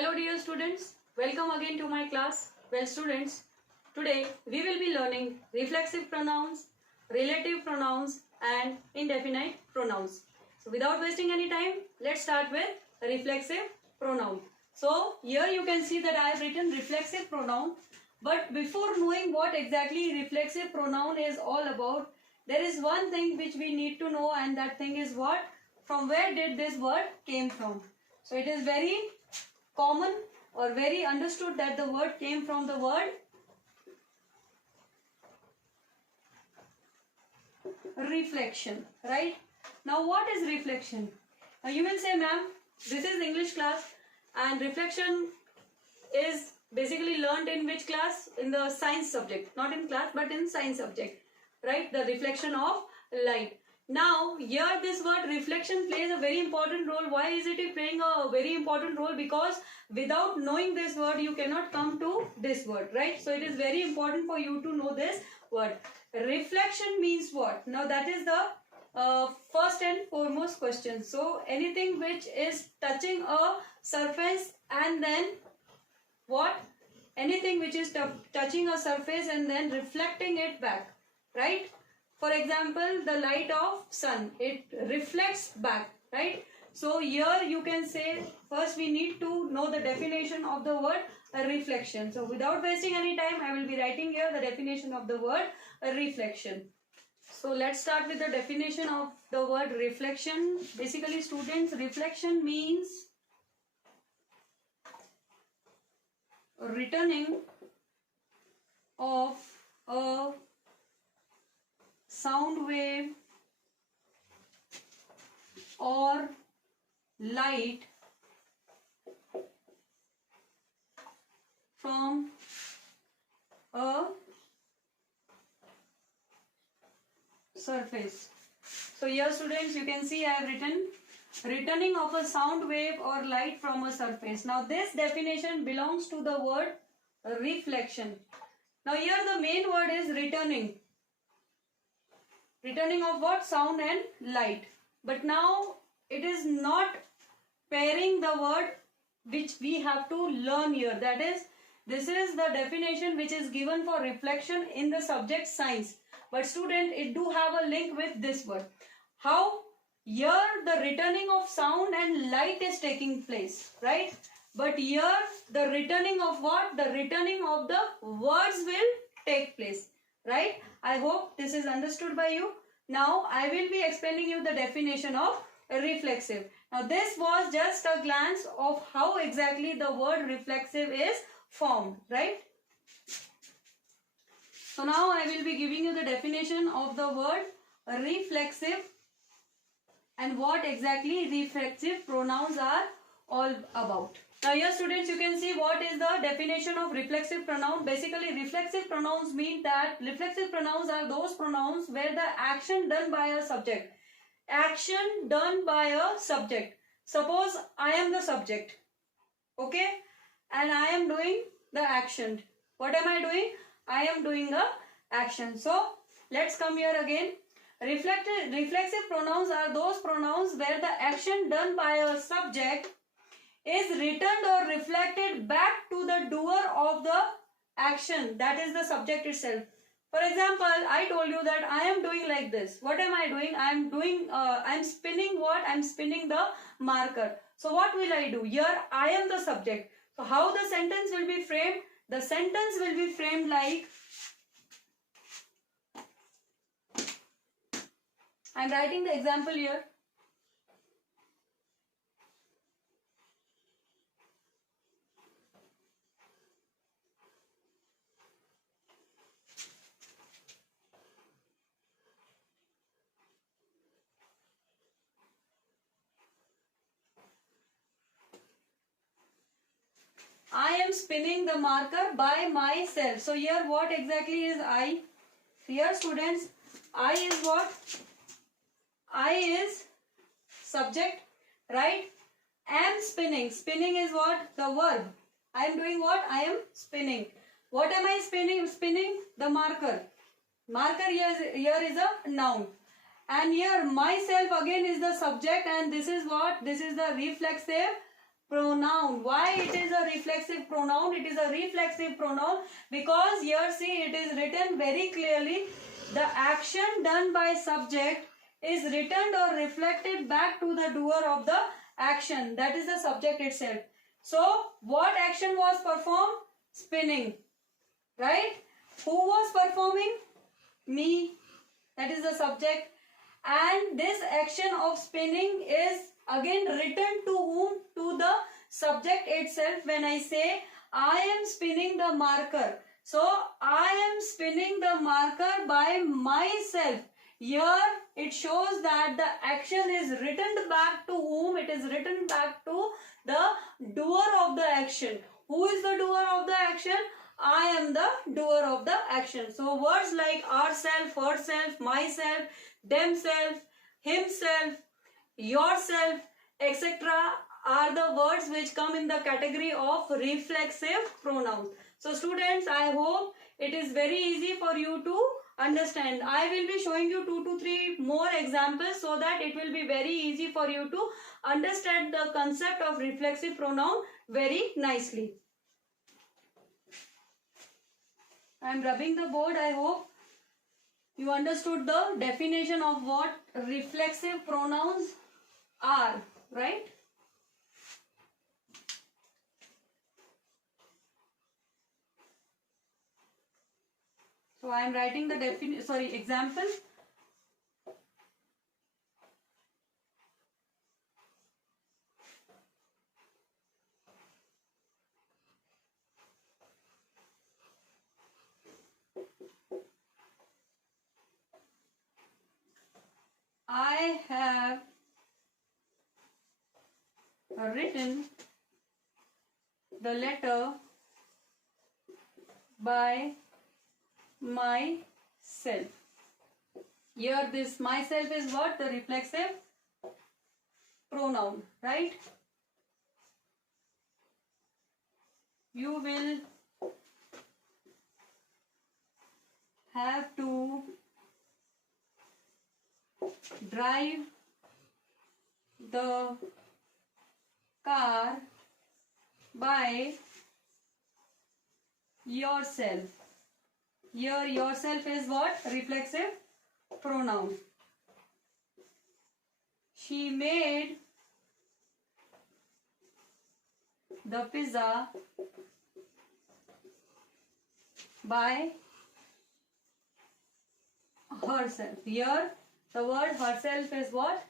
hello dear students, welcome again to my class. Well students, today we will be learning reflexive pronouns, relative pronouns and indefinite pronouns. So without wasting any time, let's start with reflexive pronoun. So here you can see that I have written reflexive pronoun, but before knowing what exactly reflexive pronoun is all about, there is one thing which we need to know, and that thing is what? From where did this word came from? So it is very common or very understood that the word came from the word reflection, right? Now what is reflection? Now you will say, ma'am, this is English class and reflection is basically learned in which class? In the science subject, not in class but in science subject, right? The reflection of light. Now here this word reflection plays a very important role. Why is it playing a very important role? Because without knowing this word you cannot come to this word, right? So it is very important for you to know this word. Reflection means what? Now that is the first and foremost question. So anything which is touching a surface and then what? Anything which is touching a surface and then reflecting it back, right? For example, the light of sun, it reflects back, right? So here you can say, first we need to know the definition of the word reflection. So without wasting any time, I will be writing here the definition of the word reflection. So let's start with the definition of the word reflection. Basically, students, reflection means returning of a sound wave or light from a surface. So here students, you can see I have written returning of a sound wave or light from a surface. Now this definition belongs to the word reflection. Now here the main word is returning. Returning of what? Sound and light. But now it is not pairing the word which we have to learn here. That is, this is the definition which is given for reflection in the subject science. But student, it do have a link with this word. How? Here the returning of sound and light is taking place, right? But here the returning of what? The returning of the words will take place, right? I hope this is understood by you. Now I will be explaining you the definition of reflexive. Now this was just a glance of how exactly the word reflexive is formed, right? So now I will be giving you the definition of the word reflexive and what exactly reflexive pronouns are all about. Now here students, you can see what is the definition of reflexive pronoun. Basically reflexive pronouns mean that reflexive pronouns are those pronouns where the action done by a subject. Action done by a subject. Suppose I am the subject, okay, and I am doing the action. What am I doing? I am doing the action. So let's come here again. Reflexive pronouns are those pronouns where the action done by a subject is returned or reflected back to the doer of the action, that is the subject itself. For example, I told you that I am doing like this. What am I doing? I am spinning what? I am spinning the marker. So what will I do? Here I am the subject. So how the sentence will be framed? The sentence will be framed like, I am writing the example here. I am spinning the marker by myself. So here what exactly is I? Here students, I is what? I is subject, right? Am spinning. Spinning is what? The verb. I am doing what? I am spinning. What am I spinning? Spinning the marker. Marker here is a noun. And here myself again is the subject, and this is what? This is the reflexive pronoun. Why it is a reflexive pronoun? It is a reflexive pronoun because here see it is written very clearly, the action done by subject is returned or reflected back to the doer of the action, that is the subject itself. So what action was performed? Spinning, right? Who was performing? Me, that is the subject. And this action of spinning is again returned to whom? To the subject itself. When I say I am spinning the marker, so I am spinning the marker by myself. Here it shows that the action is returned back to whom? It is returned back to the doer of the action. Who is the doer of the action? I am the doer of the action. So words like ourself, herself, myself, themself, himself, yourself, etc. are the words which come in the category of reflexive pronouns. So students, I hope it is very easy for you to understand. I will be showing you 2 to 3 more examples so that it will be very easy for you to understand the concept of reflexive pronoun very nicely. I am rubbing the board. I hope you understood the definition of what reflexive pronouns are, right? So I am writing the example. I have written the letter by myself. Here this myself is what? The reflexive pronoun, right? You will have to drive the car by yourself. Here yourself is what? Reflexive pronoun. She made the pizza by herself. Here the word herself is what?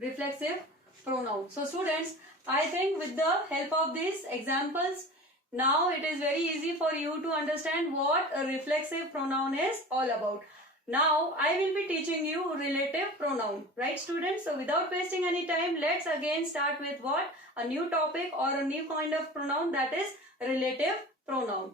Reflexive pronoun. So students, I think with the help of these examples, now it is very easy for you to understand what a reflexive pronoun is all about. Now I will be teaching you relative pronoun, right students? So without wasting any time, let's again start with what? A new topic or a new kind of pronoun, that is relative pronoun.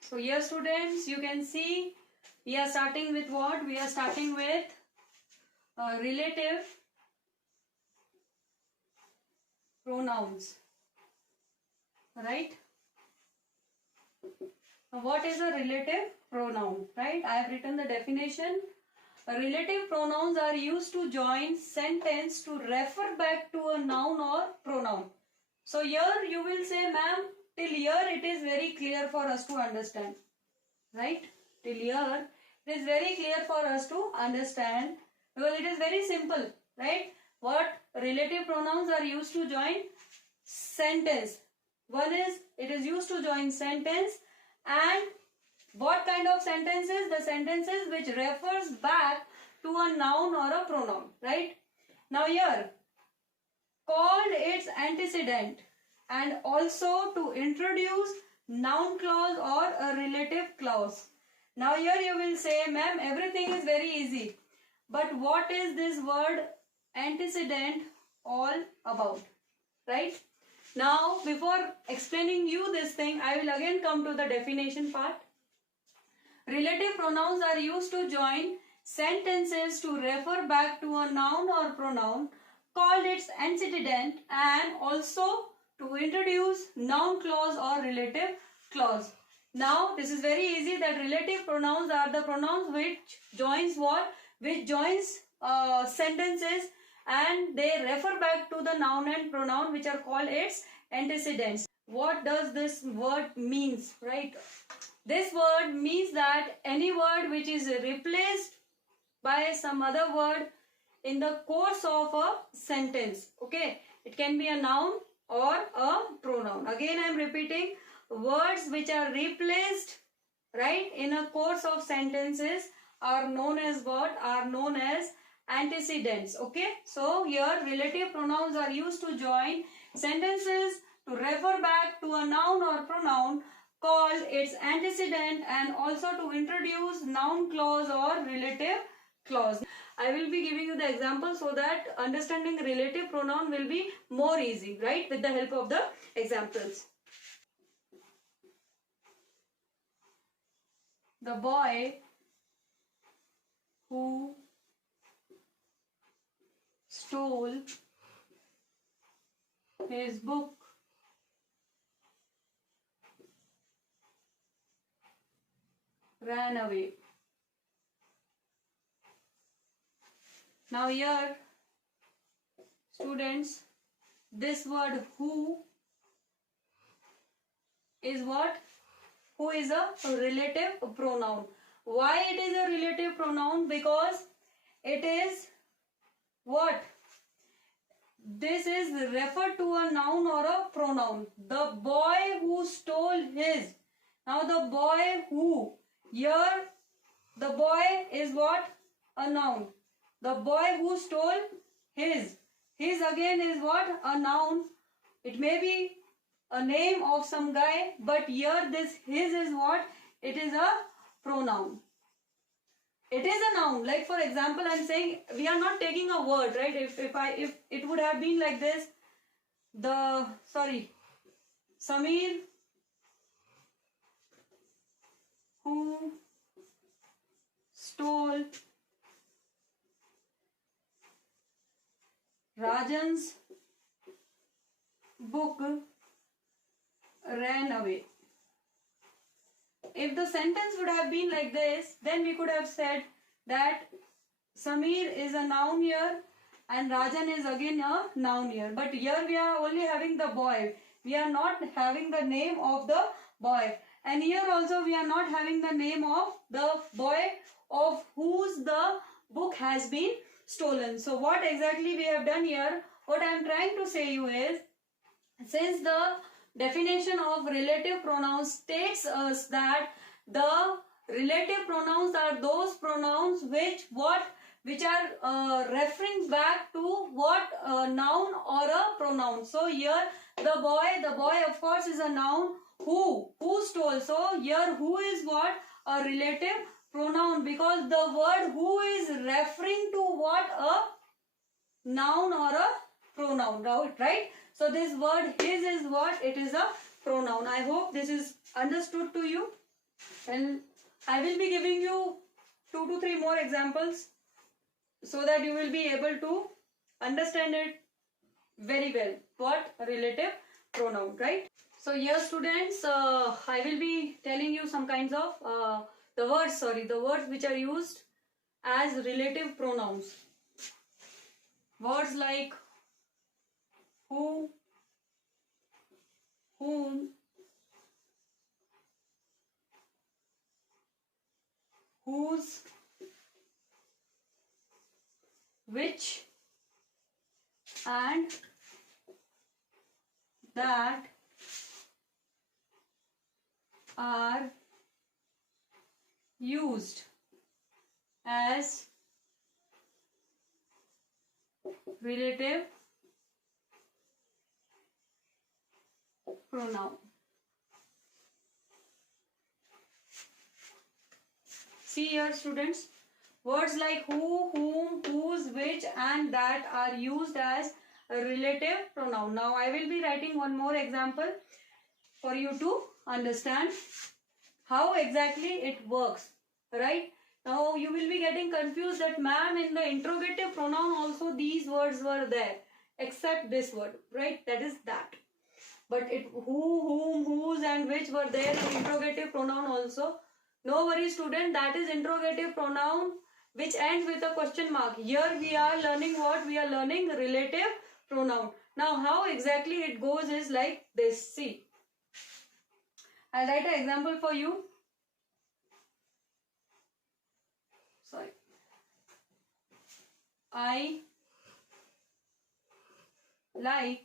So here students, you can see we are starting with what? We are starting with relative pronouns, right? What is a relative pronoun, right? I have written the definition. Relative pronouns are used to join sentence to refer back to a noun or pronoun. So here you will say, ma'am, till here it is very clear for us to understand, right? Till here it is very clear for us to understand because it is very simple, right? What relative pronouns are used to join sentence. One is it is used to join sentence, and what kind of sentences? The sentences which refers back to a noun or a pronoun, right? Now here, called its antecedent and also to introduce noun clause or a relative clause. Now here you will say, ma'am, everything is very easy. But what is this word antecedent all about, right? Now before explaining you this thing, I will again come to the definition part. Relative pronouns are used to join sentences to refer back to a noun or pronoun, called its antecedent, and also to introduce noun clause or relative clause. Now this is very easy, that relative pronouns are the pronouns which joins what? Which joins sentences and they refer back to the noun and pronoun which are called its antecedents. What does this word means, right? This word means that any word which is replaced by some other word in the course of a sentence. Okay, it can be a noun or a pronoun. Again, I am repeating, words which are replaced, right, in a course of sentences are known as what? Are known as antecedents. Okay, so here relative pronouns are used to join sentences to refer back to a noun or pronoun called its antecedent, and also to introduce noun clause or relative clause. I will be giving you the example so that understanding relative pronoun will be more easy, right, with the help of the examples. The boy who stole his book ran away. Now here, students, this word who is what? Who is a relative pronoun. Why it is a relative pronoun? Because it is what? This is referred to a noun or a pronoun. The boy who stole his. Now the boy who. Here the boy is what? A noun. The boy who stole his. His again is what? A noun. It may be a name of some guy, but here this his is what? It is a pronoun. It is a noun. Like for example, I am saying we are not taking a word, right? If it would have been like this, Samir who stole Rajan's book ran away. If the sentence would have been like this, then we could have said that Samir is a noun here and Rajan is again a noun here. But here we are only having the boy. We are not having the name of the boy. And here also we are not having the name of the boy of whose the book has been stolen. So what exactly we have done here, what I am trying to say you is, since the definition of relative pronouns states us that the relative pronouns are those pronouns which are referring back to what noun or a pronoun. So here the boy of course is a noun. Who stole. So here who is what? A relative pronoun, because the word who is referring to what? A noun or a pronoun, right? So this word his is what? It is a pronoun. I hope this is understood to you, and I will be giving you 2 to 3 more examples so that you will be able to understand it very well. What? A relative pronoun, right? So here students, I will be telling you some kinds of the words which are used as relative pronouns. Words like who, whom, whose, which, and that are used as relative pronoun. See here students, words like who, whom, whose, which and that are used as a relative pronoun. Now I will be writing one more example for you to understand how exactly it works, right? Now you will be getting confused that ma'am, in the interrogative pronoun also these words were there except this word, right? That is that. But who, whom, whose and which were there in interrogative pronoun also. No worries student, that is interrogative pronoun which ends with a question mark. Here we are learning what? We are learning relative pronoun. Now how exactly it goes is like this. See, I'll write an example for you. Sorry. I like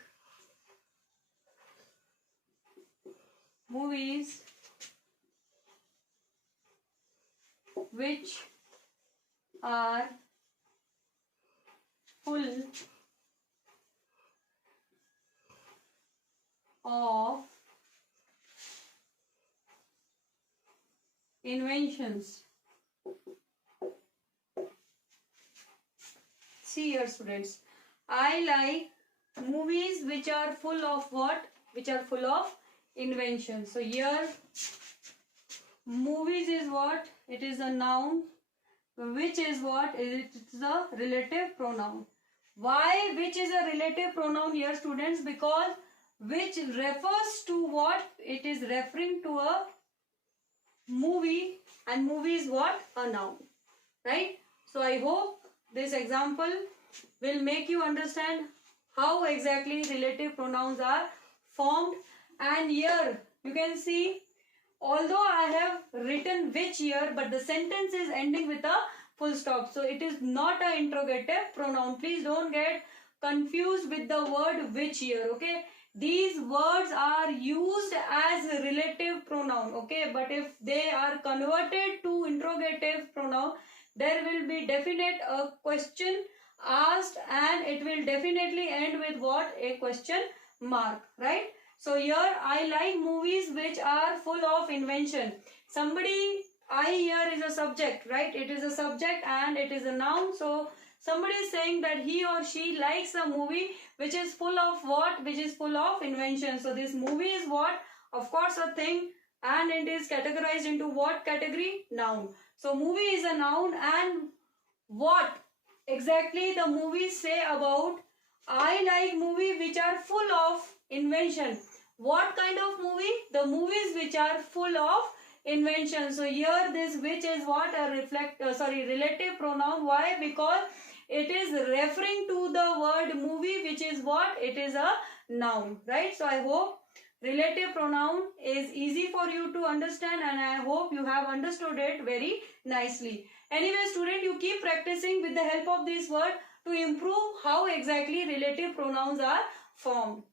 movies which are full of inventions. See here, students. I like movies which are full of what? Which are full of invention. So here movies is what? It is a noun. Which is what? It is a relative pronoun. Why which is a relative pronoun here, students? Because which refers to what? It is referring to a movie, and movie is what? A noun. Right? So I hope this example will make you understand how exactly relative pronouns are formed. And here you can see, although I have written which here, but the sentence is ending with a full stop. So it is not an interrogative pronoun. Please don't get confused with the word which here. Okay. These words are used as a relative pronoun. Okay. But if they are converted to interrogative pronoun, there will be definite a question asked, and it will definitely end with what? A question mark. Right? So here I like movies which are full of invention. Somebody, I here is a subject, right? It is a subject and it is a noun. So somebody is saying that he or she likes a movie which is full of what? Which is full of invention. So this movie is what? Of course a thing, and it is categorized into what category? Noun. So movie is a noun, and what exactly the movies say about I like movies which are full of invention. What kind of movie? The movies which are full of invention. So here this which is what? A relative pronoun. Why? Because it is referring to the word movie, which is what? It is a noun. Right? So I hope relative pronoun is easy for you to understand, and I hope you have understood it very nicely. Anyway, student, you keep practicing with the help of this word to improve how exactly relative pronouns are formed.